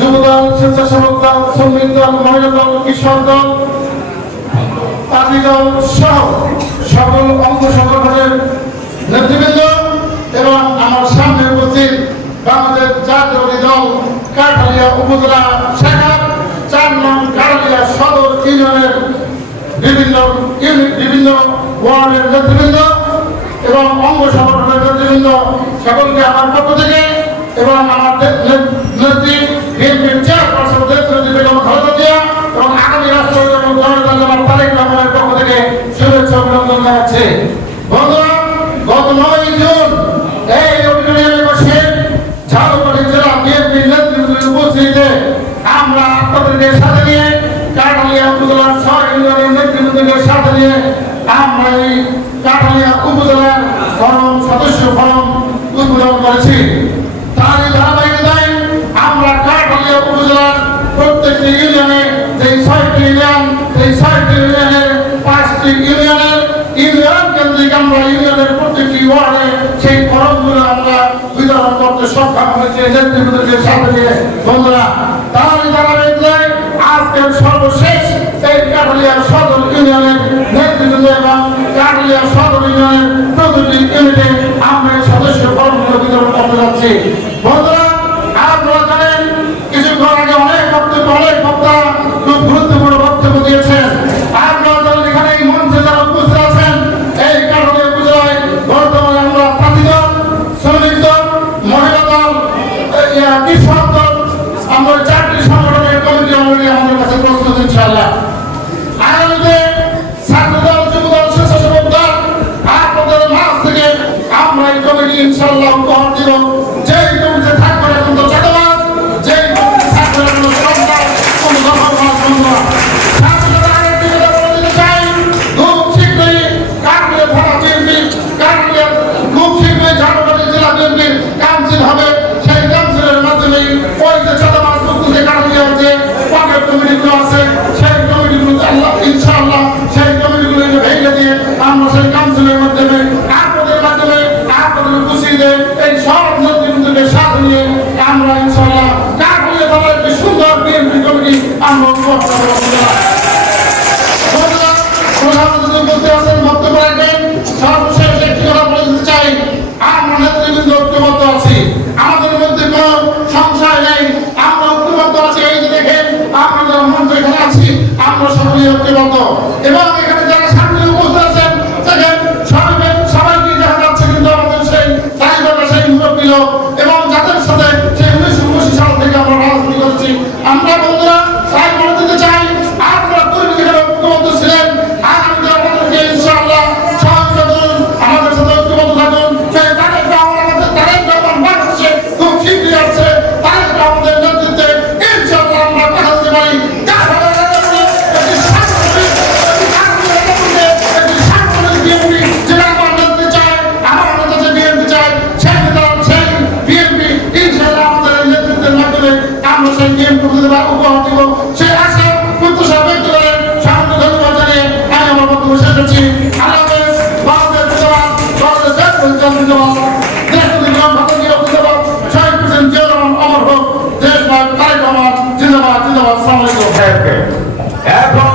যুবদল, স্বেচ্ছাসেবক দল, শ্রমিক দল, মহিলা দল, কিশোর দল, পার্টি দল সহ সকল অঙ্গ সংগঠনের নেতৃবৃন্দ এবং আমার সামনে উপস্থিত বাংলাদেশ জাতীয়তাবাদী দল কাঠালিয়া উপজেলা শাখার 4 নং কাঠালিয়া সদর ইউনিয়নের বিভিন্ন ওয়ার্ডের নেতৃবৃন্দ এবং অঙ্গ সংগঠনের নেতৃবৃন্দ সকলকে আমার পক্ষ থেকে এবং আমার নেত্রী বিএনপির চেয়ারপারসন দেশনেত্রী বেগম খালেদা জিয়া এবং আগামী রাষ্ট্রপতি এবং জনতা জনাব তারেক রহমানের পক্ষ থেকে শুভেচ্ছা অভিনন্দন জানাচ্ছি। বন্ধুরা, গত 9 জুন এই অডিটোরিয়ামে বসে ঝালকাঠি জেলা বিএনপির নেতৃবৃন্দের উপস্থিতিতে আমরা আপনাদেরকে সাথে নিয়ে কাঠালিয়া উপজেলার 6 ইউনিয়নের নেতৃবৃন্দকে সাথে নিয়ে আমরা এই কাঠালিয়া উপজেলার ফরম সদস্য ফরম উদ্বোধন করেছি। তারই ধারাবাহিকতায় আমরা কাঠালিয়া উপজেলার প্রত্যেকটি ইউনিয়নে যে 6টি ইউনিয়ন, এই 6টি ইউনিয়নের 5টি ইউনিয়ন কেন্দ্রিক আমরা ইউনিয়নের প্রত্যেকটি ওয়ার্ডে সেই ফরমগুলো আমরা বিতরণ করতে সক্ষম হয়েছে নেতৃবৃন্দকে সাথে নিয়ে। বন্ধুরা, তারই ধারাবাহিকতায় আজকের সর্বশেষ এই কাঠালিয়া সদর ইউনিয়নের নেতৃবৃন্দ এবং কাঠালিয়া সদর ইউনিয়নের প্রতিটি ইউনিটে আমরা সদস্য ফরমগুলো বিতরণ করতে যাচ্ছি। বন্ধুরা, আপনারা জানেন কিছুক্ষণ আগে অনেক বক্তা খুব গুরুত্বপূর্ণ বক্তব্য দিয়েছেন। আপনারা জানেন এখানে এই মঞ্চে যারা উপস্থিত আছেন এই কাঠালিয়া উপজেলায় বর্তমানে আমরা পার্টি দল, শ্রমিক দল, মহিলা দল, কৃষক দল, আমরা 4টি সংগঠনের কমিটি অলরেডি আমাদের কাছে প্রস্তুত ইনশাআল্লাহ। আগামীতে ছাত্রদল, যুবদল, স্বেচ্ছাসেবক দল আপনাদের মাঝ থেকে আমরা এই কমিটি ইনশাআল্লাহ উপহার দিব। যেই কমিটিতে থাকবে না কোনো চাঁদাবাজ, যেই কমিটিতে থাকবে না কোনো সন্ত্রাস, কোনো দখলবাজ। বন্ধুরা, ছাত্ররা আরেকটি কথা বলে দিতে চাই, খুব শীঘ্রই কাঠালিয়া থানা বিএনপি, কাঠালিয়া খুব শীঘ্রই ঝালকাঠি জেলা বিএনপির কাউন্সিল হবে। সেই কাউন্সিলের মাধ্যমে ওই যে চাঁদাবাজ মুক্তি কাঠালিয়ার যে পকেট কমিটিগুলো আছে সেই কমিটিগুলোতে আল্লাহ ইনশাআল্লাহ সেই কমিটিগুলোকে ভেঙে দিয়ে আমরা সেই কাউন্সিলের মাধ্যমে আপনাদের উপস্থিতিতে এই সব নেতৃবৃন্দকে সাথে নিয়ে আমরা ইনশাআল্লাহ কাঠালিয়া থানার একটি সুন্দর বিএনপি কমিটি আমরা উপহার দেব। বন্ধুরা, প্রধান অতিথি বলতে আছেন, বক্তব্য রাখবেন। সর্বশেষ একটি কথা বলে দিতে চাই, আমরা নেতৃবৃন্দ ঐক্যবদ্ধ আছি, আমাদের মধ্যে কোনো সংশয় নেই, আমরা ঐক্যবদ্ধ আছি। এই যে দেখেন আমরা যারা মঞ্চ এখানে আছি আমরা সকলেই ঐক্যবদ্ধ এবং এখানে যারা সামনে উপস্থিত আছেন দেখেন সবাইকে দেখা যাচ্ছে কিন্তু আমাদের সেই দায়িত্বটা সেই মুরব্বী লোক এবং যাদের সাথে সেই 1979 সাল থেকে আমরা রাজনীতি করছি। আমরা বন্ধুরা তাই বলে দিতে চাই, আপনারা পূর্বে যেখানে ঐক্যবদ্ধ ছিলেন আগামীতে আমাদেরকে ইনশাআল্লাহ সহযোগিতা করুন, আমাদের সাথে ঐক্যবদ্ধ থাকুন। সেই তারেক রহমান বাংলাদেশে খুব শীঘ্রই আসছে, তারেক রহমানের নেতৃত্বে ইনশাআল্লাহ আমরা পাঠাতে পারি। উপহার দিব সেই আশা প্রত্যাশা ব্যক্ত করে সামান্য ধন্যবাদ জানিয়ে আমি আমার বক্তব্য শেষ করছি। আল্লাহ হাফেজ। বাংলাদেশ জিন্দাবাদ, বাংলাদেশ জাতীয়তাবাদী জিন্দাবাদ, দেশপ্রেমিক ভারতীয় জিন্দাবাদ, শহীদ প্রেসিডেন্ট জিয়াউর রহমান অমর হোক, দেশ নায়ক তারেক রহমান জিন্দাবাদ জিন্দাবাদ। আসসালামু আলাইকুম।